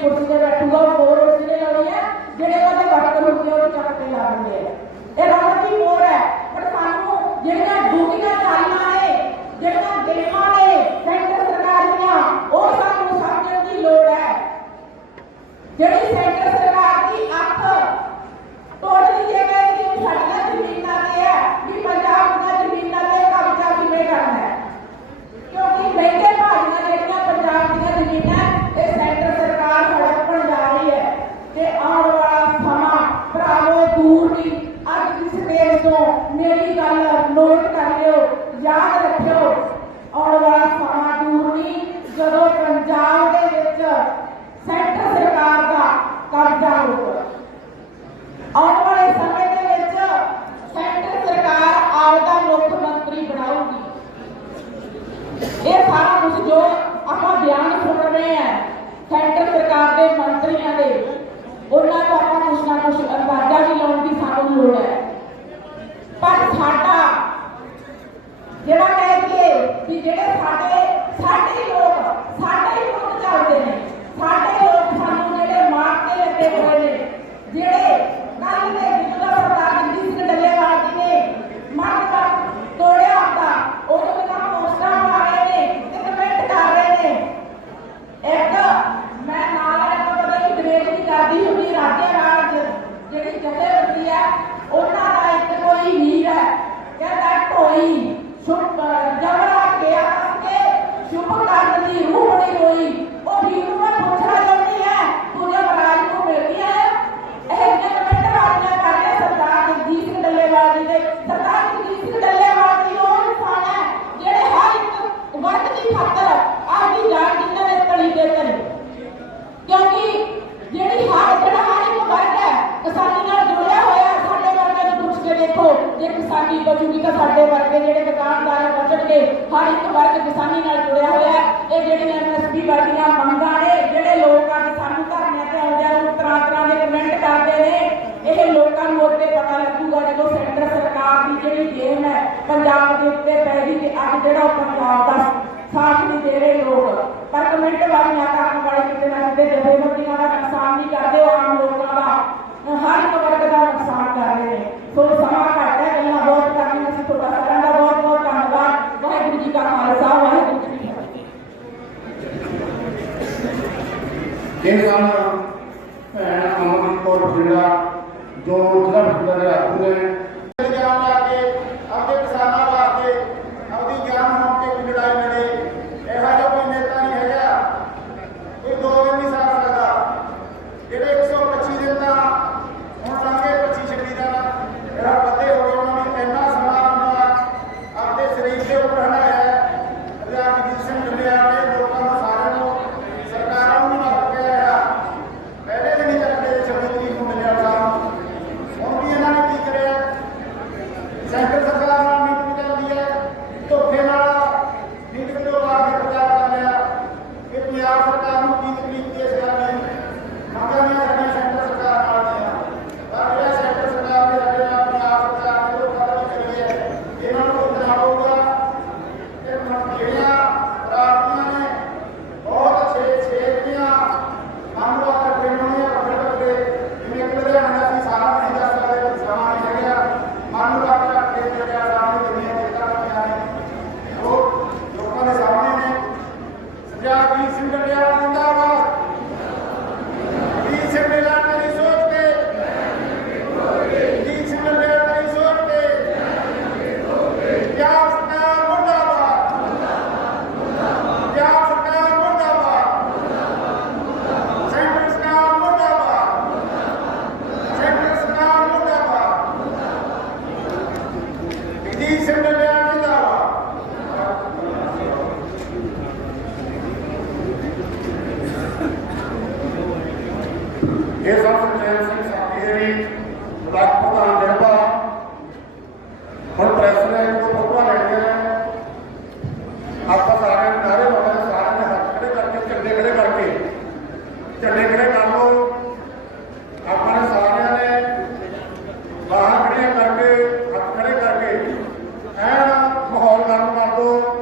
পর্যন্ত একটা ਪੇਜ ਤੋਂ ਮੇਰੀ ਗੱਲ ਨੋਟ ਕਰ ਲਿਓ ਯਾਦ ਰੱਖਿਓ ਆਉਣ ਵਾਲਾ ਸਮਾਂ ਦੂਰ ਨਹੀਂ ਜਦੋਂ ਪੰਜਾਬ ਦੇ ਵਿੱਚ ਸੈਂਟਰ ਸਰਕਾਰ ਦਾ ਕਬਜ਼ਾ ਹੋਊਗਾ ਆਉਣ ਵਾਲੇ ਸਮੇਂ ਦੇ ਵਿੱਚ ਸੈਂਟਰ ਸਰਕਾਰ ਆਪਦਾ ਮੁੱਖ ਮੰਤਰੀ ਬਣਾਉਗੀ ਇਹ ਸਾਰਾ ਕੁਝ ਜੋ ਆਪਾਂ ਬਿਆਨ ਸੁਣ ਰਹੇ ਆ ਸੈਂਟਰ ਸਰਕਾਰ ਦੇ ਮੰਤਰੀਆਂ ਦੇ ਉਹਨਾਂ ਤੋਂ ਆਪਾਂ ਕੁਝ ਨਾ ਕੁਝ ਅੰਦਾਜ਼ਾ ਵੀ ਲਾਉਣ ਦੀ ਸਾਨੂੰ ਲੋੜ ਹੈ ਸਾਡੀ ਬਚੂਗੀ ਤਾਂ ਸਾਡੇ ਵਰਗੇ ਜਿਹੜੇ ਦੁਕਾਨਦਾਰ ਬਚਣਗੇ ਹਰ ਇੱਕ ਵਰਗ ਕਿਸਾਨੀ ਨਾਲ ਜੁੜਿਆ ਹੋਇਆ ਹੈ। ਇਹ ਜਿਹੜੀਆਂ ਐਮਐਸਪੀ ਵਰਗੀਆਂ ਮੰਗਾਂ ਨੇ, ਜਿਹੜੇ ਲੋਕਾਂ ਨੇ ਸਾਨੂੰ ਧਰਨਿਆਂ ਤੇ ਆਉਂਦਿਆਂ ਨੂੰ ਤਰ੍ਹਾਂ ਤਰ੍ਹਾਂ ਦੇ ਕਮੈਂਟ ਕਰਦੇ ਨੇ। ਇਹ ਲੋਕਾਂ ਨੂੰ ਉਹਦੇ ਪਤਾ ਲੱਗੂਗਾ ਜਦੋਂ ਸੈਂਟਰ ਸਰਕਾਰ ਦੀ ਜਿਹੜੀ ਗੇਮ ਹੈ, ਪੰਜਾਬ ਦੇ ਉੱਤੇ ਪੈ ਗਈ ਤੇ ਅੱਜ ਜਿਹੜਾ ਉਹ ਪੰਜਾਬ ਦਾ ਸਾਥ ਨਹੀਂ ਦੇ ਰਹੇ ਲੋਕ। ਪਰ ਕਮੈਂਟ ਵਾਲੀਆਂ ਕਰਨ ਵਾਲੇ ਕਿਤੇ ਨਾ ਕਿਤੇ ਜਥੇਬੰਦੀਆਂ ਦਾ ਨੁਕਸਾਨ ਨਹੀਂ ਕਰਦੇ ਆਮ ਲੋਕਾਂ ਦਾ। জেলা যৌথ জেলার আগুনে আমরা ਇਹ ਸਭ ਸੁਖਚੈਨ ਸਿੰਘ ਸਾਥੀ ਨੇ ਬਲਾਕ ਪ੍ਰਧਾਨ ਨਿਰਭਾ ਹੁਣ ਪ੍ਰੈਸ ਨੇ ਇੱਕ ਪੱਕਾ ਲੈ ਕੇ ਆਪਾਂ ਸਾਰੇ ਨਾਰੇ ਵਾਲੇ ਸਾਰੇ ਨੇ ਹੱਥ ਖੜੇ ਕਰਕੇ, ਝੰਡੇ ਖੜੇ ਕਰਕੇ, ਝੰਡੇ ਖੜੇ ਕਰ ਲੋ ਆਪਾਂ ਸਾਰਿਆਂ ਨੇ ਬਾਹਰ ਖੜੀਆਂ ਕਰਕੇ, ਹੱਥ ਖੜੇ ਕਰਕੇ ਐਨ ਮਾਹੌਲ ਗਰਮ ਕਰ ਦੋ